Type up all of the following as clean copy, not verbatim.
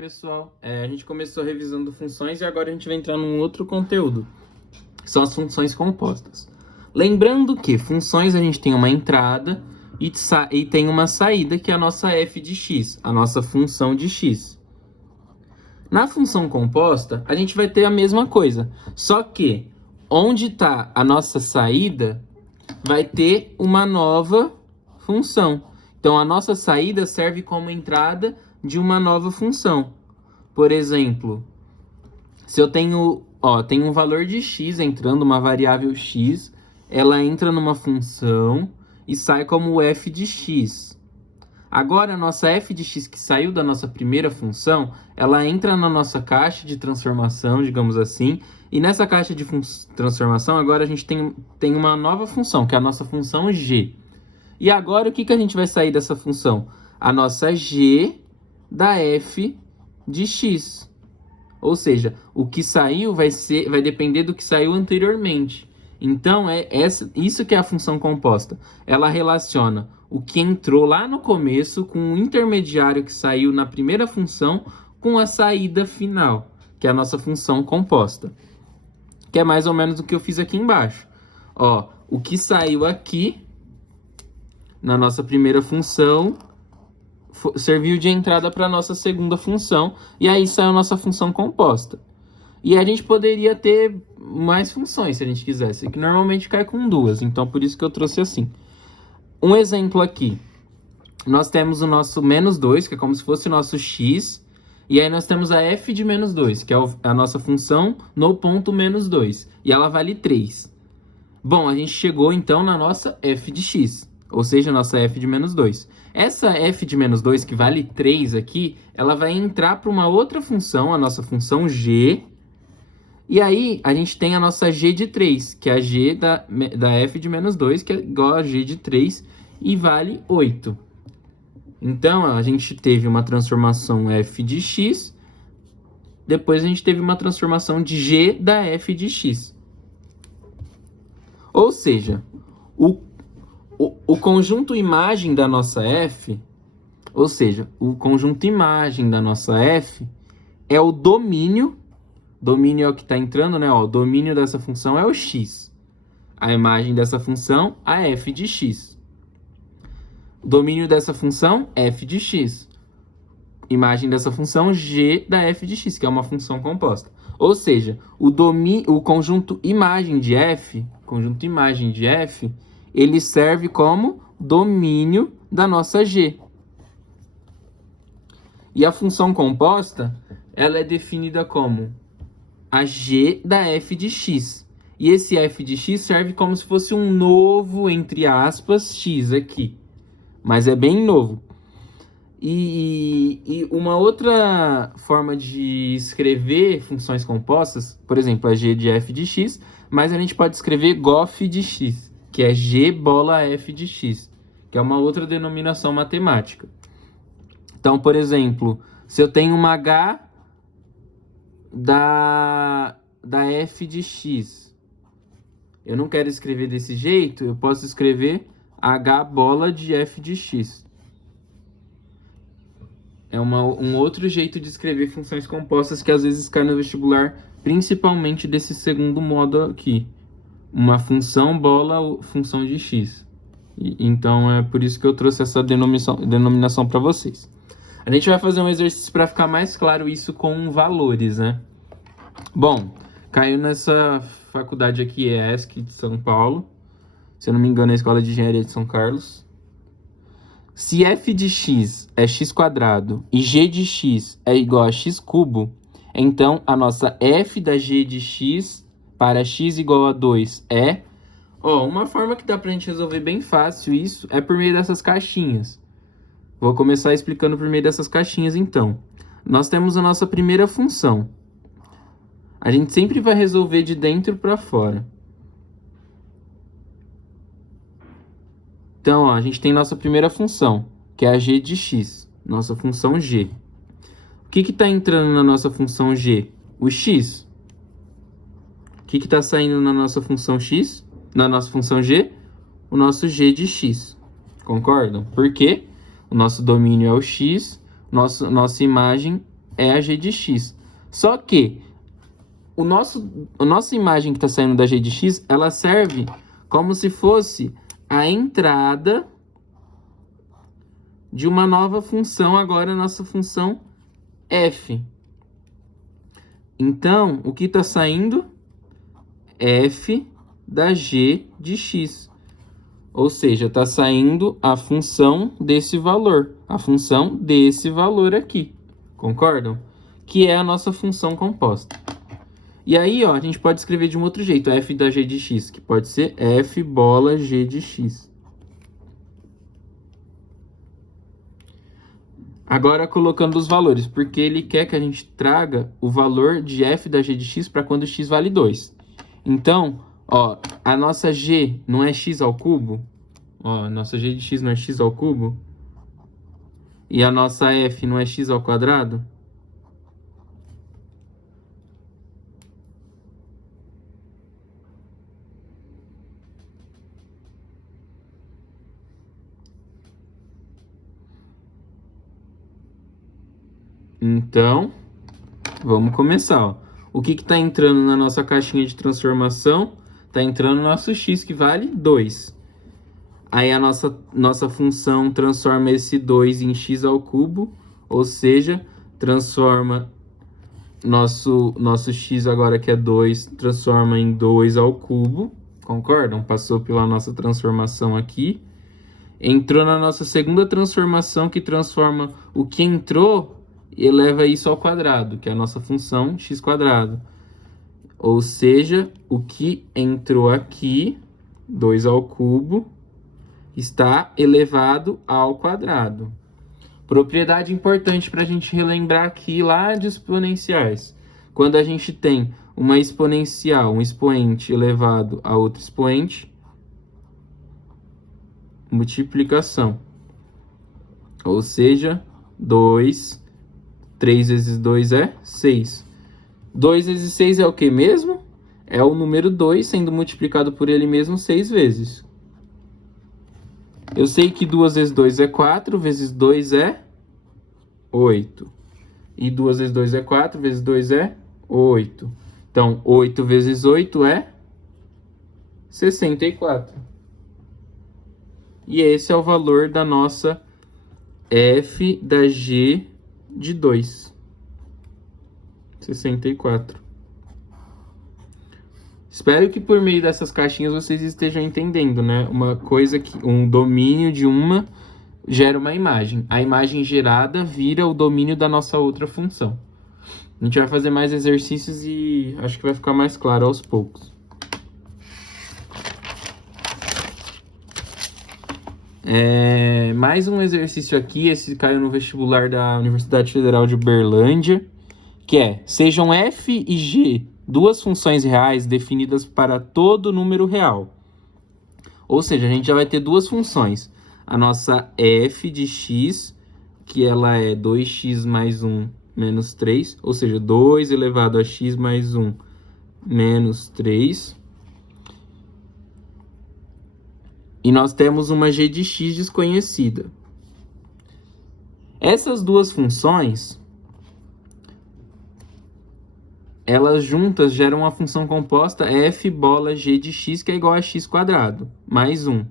Pessoal, a gente começou revisando funções e agora a gente vai entrar num outro conteúdo, que são as funções compostas. Lembrando que funções a gente tem uma entrada e tem uma saída, que é a nossa f de x, a nossa função de x. Na função composta, a gente vai ter a mesma coisa, só que onde está a nossa saída, vai ter uma nova função. Então, a nossa saída serve como entrada de uma nova função. Por exemplo, se eu tenho um valor de x entrando, uma variável x, ela entra numa função e sai como f de x. Agora, a nossa f de x que saiu da nossa primeira função, ela entra na nossa caixa de transformação, digamos assim, e nessa caixa de transformação, agora a gente tem uma nova função, que é a nossa função g. E agora, o que a gente vai sair dessa função? A nossa g da f de x. Ou seja, o que saiu vai depender do que saiu anteriormente. Então, isso que é a função composta. Ela relaciona o que entrou lá no começo com o intermediário que saiu na primeira função com a saída final, que é a nossa função composta. Que é mais ou menos o que eu fiz aqui embaixo. O que saiu aqui na nossa primeira função serviu de entrada para a nossa segunda função, e aí saiu a nossa função composta. E a gente poderia ter mais funções, se a gente quisesse, que normalmente cai com duas, então por isso que eu trouxe assim. Um exemplo aqui, nós temos o nosso menos 2, que é como se fosse o nosso x, e aí nós temos a f de menos 2, que é a nossa função no ponto menos 2, e ela vale 3. Bom, a gente chegou então na nossa f de x, ou seja, a nossa f de menos 2. Essa f de menos 2, que vale 3 aqui, ela vai entrar para uma outra função, a nossa função g. E aí, a gente tem a nossa g de 3, que é a g da f de menos 2, que é igual a g de 3, e vale 8. Então, a gente teve uma transformação f de x, depois a gente teve uma transformação de g da f de x. Ou seja, o conjunto imagem da nossa f, ou seja, o conjunto imagem da nossa f é o domínio é o que está entrando, né? O domínio dessa função é o x. A imagem dessa função, a f de x. O domínio dessa função, f de x. Imagem dessa função, g da f de x, que é uma função composta. Ou seja, o conjunto imagem de f, ele serve como domínio da nossa g. E a função composta, ela é definida como a g da f de x. E esse f de x serve como se fosse um novo, entre aspas, x aqui. Mas é bem novo. E uma outra forma de escrever funções compostas, por exemplo, a g de f de x, mas a gente pode escrever gof de x, que é g bola f de x, que é uma outra denominação matemática. Então, por exemplo, se eu tenho uma h da f de x, eu não quero escrever desse jeito, eu posso escrever h bola de f de x. É um outro jeito de escrever funções compostas que às vezes cai no vestibular, principalmente desse segundo modo aqui. Uma função bola função de x. Então é por isso que eu trouxe essa denominação para vocês. A gente vai fazer um exercício para ficar mais claro isso com valores, né? Bom, caiu nessa faculdade aqui, ESC de São Paulo. Se eu não me engano, é a Escola de Engenharia de São Carlos. Se f de x é x² e g de x é igual a x cubo, então a nossa f da g de x para x igual a 2 é... uma forma que dá pra gente resolver bem fácil isso é por meio dessas caixinhas. Vou começar explicando por meio dessas caixinhas, então. Nós temos a nossa primeira função. A gente sempre vai resolver de dentro para fora. Então, a gente tem nossa primeira função, que é a g de x, nossa função g. O que está entrando na nossa função g? O x. O que está saindo na nossa função x? Na nossa função g? O nosso g de x. Concordam? Por quê? O nosso domínio é o x, nossa imagem é a g de x. Só que a nossa imagem que está saindo da g de x, ela serve como se fosse a entrada de uma nova função, agora a nossa função f. Então, o que está saindo? F da g de x. Ou seja, está saindo a função desse valor. A função desse valor aqui. Concordam? Que é a nossa função composta. E aí, ó, a gente pode escrever de um outro jeito. F da g de x, que pode ser f bola g de x. Agora colocando os valores, porque ele quer que a gente traga o valor de f da g de x para quando x vale 2. Então, ó, a nossa g não é x ao cubo? Ó, a nossa g de x não é x ao cubo? E a nossa f não é x ao quadrado? Então, vamos começar, ó. O que está entrando na nossa caixinha de transformação? Está entrando o nosso x, que vale 2. Aí a nossa função transforma esse 2 em x ao cubo, ou seja, transforma nosso x agora, que é 2, transforma em 2 ao cubo. Concordam? Passou pela nossa transformação aqui. Entrou na nossa segunda transformação, que transforma o que entrou e eleva isso ao quadrado, que é a nossa função x quadrado. Ou seja, o que entrou aqui, 2 ao cubo, está elevado ao quadrado. Propriedade importante para a gente relembrar aqui lá de exponenciais. Quando a gente tem uma exponencial, um expoente elevado a outro expoente, multiplicação. Ou seja, 2, 3 vezes 2 é 6. 2 vezes 6 é o que mesmo? É o número 2 sendo multiplicado por ele mesmo 6 vezes. Eu sei que 2 vezes 2 é 4, vezes 2 é 8. E 2 vezes 2 é 4, vezes 2 é 8. Então, 8 vezes 8 é 64. E esse é o valor da nossa f da g de 2. 64. Espero que por meio dessas caixinhas vocês estejam entendendo, né? Uma coisa que um domínio de uma gera uma imagem. A imagem gerada vira o domínio da nossa outra função. A gente vai fazer mais exercícios e acho que vai ficar mais claro aos poucos. Mais um exercício aqui, esse caiu no vestibular da Universidade Federal de Uberlândia, que é: sejam f e g duas funções reais definidas para todo número real. Ou seja, a gente já vai ter duas funções. A nossa f de x, que ela é 2x mais 1 menos 3, ou seja, 2 elevado a x mais 1 menos 3. E nós temos uma g de x desconhecida. Essas duas funções, elas juntas geram uma função composta f bola g de x, que é igual a x quadrado, mais 1.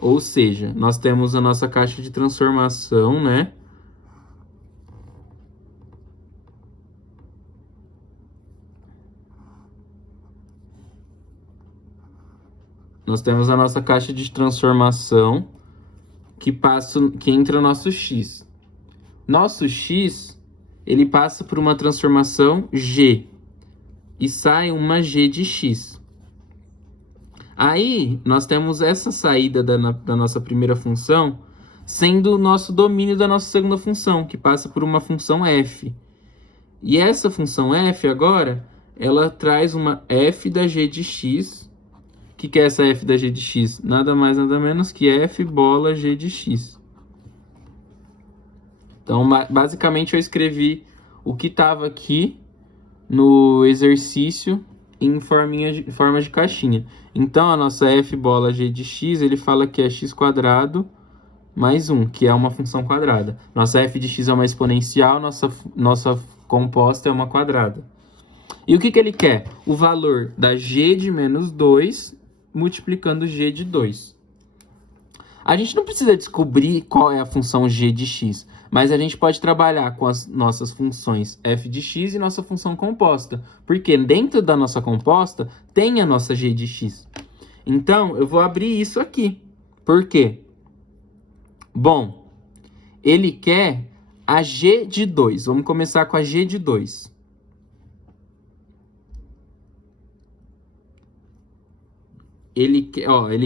Ou seja, nós temos a nossa caixa de transformação, né? Nós temos a nossa caixa de transformação que entra nosso x. Nosso x, ele passa por uma transformação g e sai uma g de x. Aí, nós temos essa saída da nossa primeira função sendo o nosso domínio da nossa segunda função, que passa por uma função f. E essa função f agora, ela traz uma f da g de x. O que é essa f da g de x? Nada mais, nada menos que f bola g de x. Então, basicamente, eu escrevi o que estava aqui no exercício em forma de caixinha. Então, a nossa f bola g de x, ele fala que é x quadrado mais 1, que é uma função quadrada. Nossa f de x é uma exponencial, nossa composta é uma quadrada. E o que ele quer? O valor da g de menos 2 multiplicando g de 2. A gente não precisa descobrir qual é a função g de x, mas a gente pode trabalhar com as nossas funções f de x e nossa função composta, porque dentro da nossa composta tem a nossa g de x. Então, eu vou abrir isso aqui. Por quê? Bom, ele quer a g de 2. Vamos começar com a g de 2. Ele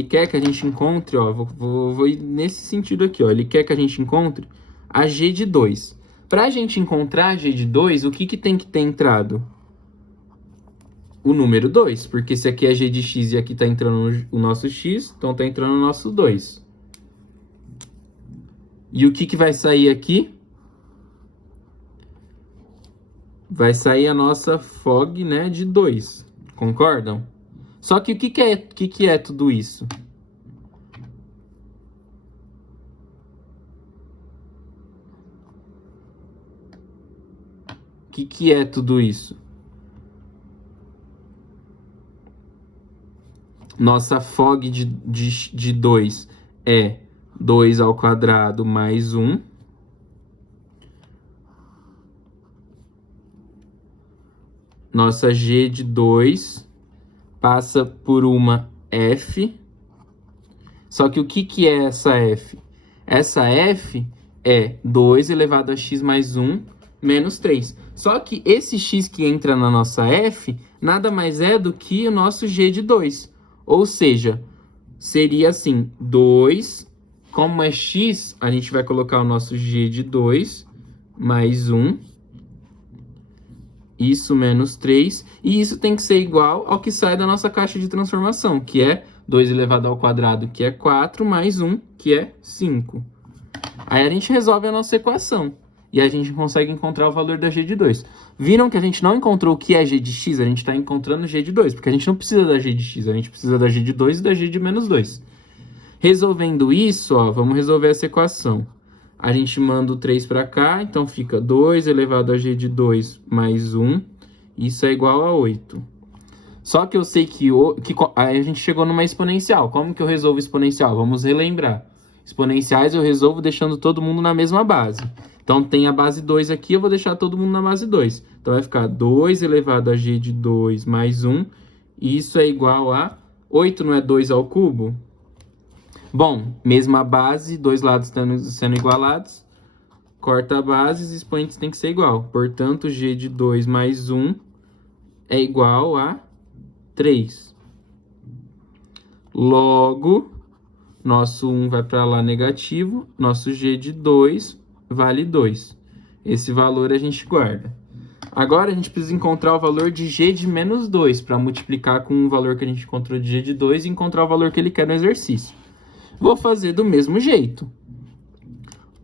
quer que a gente encontre, ó, vou ir nesse sentido aqui, ó. Ele quer que a gente encontre a g de 2. Para a gente encontrar a g de 2, o que tem que ter entrado? O número 2, porque se aqui é g de x e aqui está entrando o nosso x, então está entrando o nosso 2. E o que vai sair aqui? Vai sair a nossa fog, né, de 2. Concordam? Só que o que é tudo isso? O que é tudo isso? Nossa fog de 2 é 2 ao quadrado mais 1. Nossa g de 2 passa por uma f. Só que o que é essa f? Essa f é 2 elevado a x mais 1 menos 3. Só que esse x que entra na nossa f nada mais é do que o nosso g de 2. Ou seja, seria assim, 2, como é x, a gente vai colocar o nosso g de 2 mais 1. Isso menos 3, e isso tem que ser igual ao que sai da nossa caixa de transformação, que é 2 elevado ao quadrado, que é 4, mais 1, que é 5. Aí a gente resolve a nossa equação, e a gente consegue encontrar o valor da g de 2. Viram que a gente não encontrou o que é g de x? A gente está encontrando g de 2, porque a gente não precisa da g de x, a gente precisa da g de 2 e da g de menos 2. Resolvendo isso, ó, vamos resolver essa equação. A gente manda o 3 para cá, então fica 2 elevado a g de 2 mais 1. Isso é igual a 8. Só que eu sei que aí a gente chegou numa exponencial. Como que eu resolvo exponencial? Vamos relembrar. Exponenciais eu resolvo deixando todo mundo na mesma base. Então tem a base 2 aqui, eu vou deixar todo mundo na base 2. Então vai ficar 2 elevado a g de 2 mais 1. E isso é igual a 8, não é 2 ao cubo? Bom, mesma base, dois lados sendo igualados, corta a base, os expoentes têm que ser igual. Portanto, g de 2 mais 1 é igual a 3. Logo, nosso 1 vai para lá negativo, nosso g de 2 vale 2. Esse valor a gente guarda. Agora a gente precisa encontrar o valor de g de menos 2 para multiplicar com o valor que a gente encontrou de g de 2 e encontrar o valor que ele quer no exercício. Vou fazer do mesmo jeito.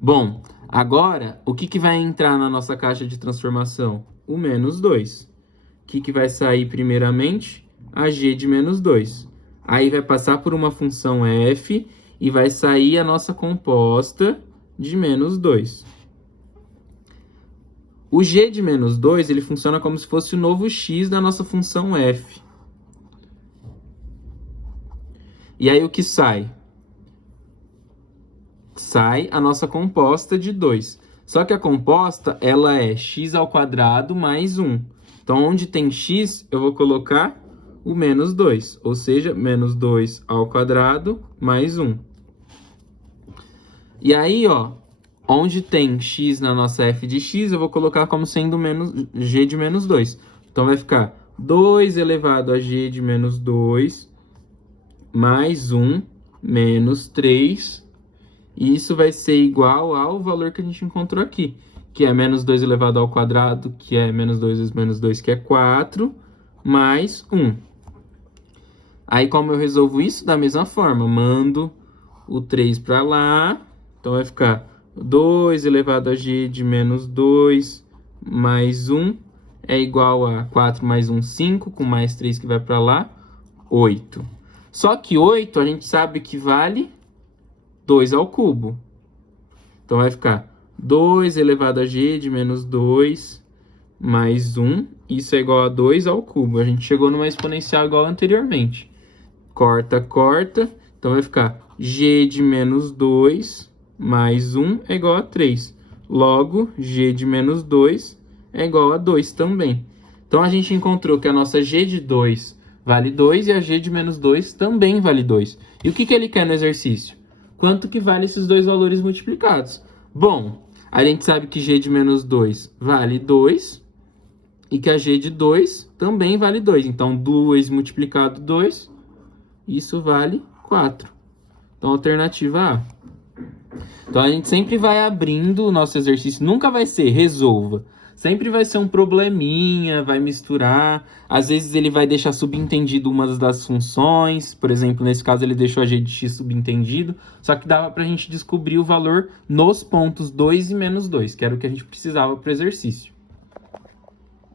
Bom, agora, o que vai entrar na nossa caixa de transformação? O menos 2. O que vai sair primeiramente? A g de menos 2. Aí vai passar por uma função f e vai sair a nossa composta de menos 2. O g de menos 2, ele funciona como se fosse o novo x da nossa função f. E aí o que sai? Sai a nossa composta de 2. Só que a composta, ela é x ao quadrado mais 1. Então, onde tem x, eu vou colocar o menos 2. Ou seja, menos 2 ao quadrado mais 1. E aí, ó, onde tem x na nossa f de x, eu vou colocar como sendo g de menos 2. Então, vai ficar 2 elevado a g de menos 2 mais 1 menos 3. E isso vai ser igual ao valor que a gente encontrou aqui, que é menos 2 elevado ao quadrado, que é menos 2 vezes menos 2, que é 4, mais 1. Aí, como eu resolvo isso? Da mesma forma, mando o 3 para lá, então vai ficar 2 elevado a g de menos 2 mais 1 é igual a 4 mais 1, 5, com mais 3 que vai para lá, 8. Só que 8 a gente sabe que vale 2 ao cubo. Então vai ficar 2 elevado a g de menos 2 mais 1. Isso é igual a 2 ao cubo. A gente chegou numa exponencial igual anteriormente. Corta, corta. Então vai ficar g de menos 2 mais 1 é igual a 3. Logo, g de menos 2 é igual a 2 também. Então a gente encontrou que a nossa g de 2 vale 2 e a g de menos 2 também vale 2. E o que ele quer no exercício? Quanto que vale esses dois valores multiplicados? Bom, a gente sabe que g de menos 2 vale 2 e que a g de 2 também vale 2. Então, 2 multiplicado 2, isso vale 4. Então, alternativa A. Então, a gente sempre vai abrindo o nosso exercício. Nunca vai ser resolva. Sempre vai ser um probleminha, vai misturar. Às vezes ele vai deixar subentendido uma das funções. Por exemplo, nesse caso ele deixou a g de x subentendido. Só que dava para a gente descobrir o valor nos pontos 2 e menos 2, que era o que a gente precisava para o exercício.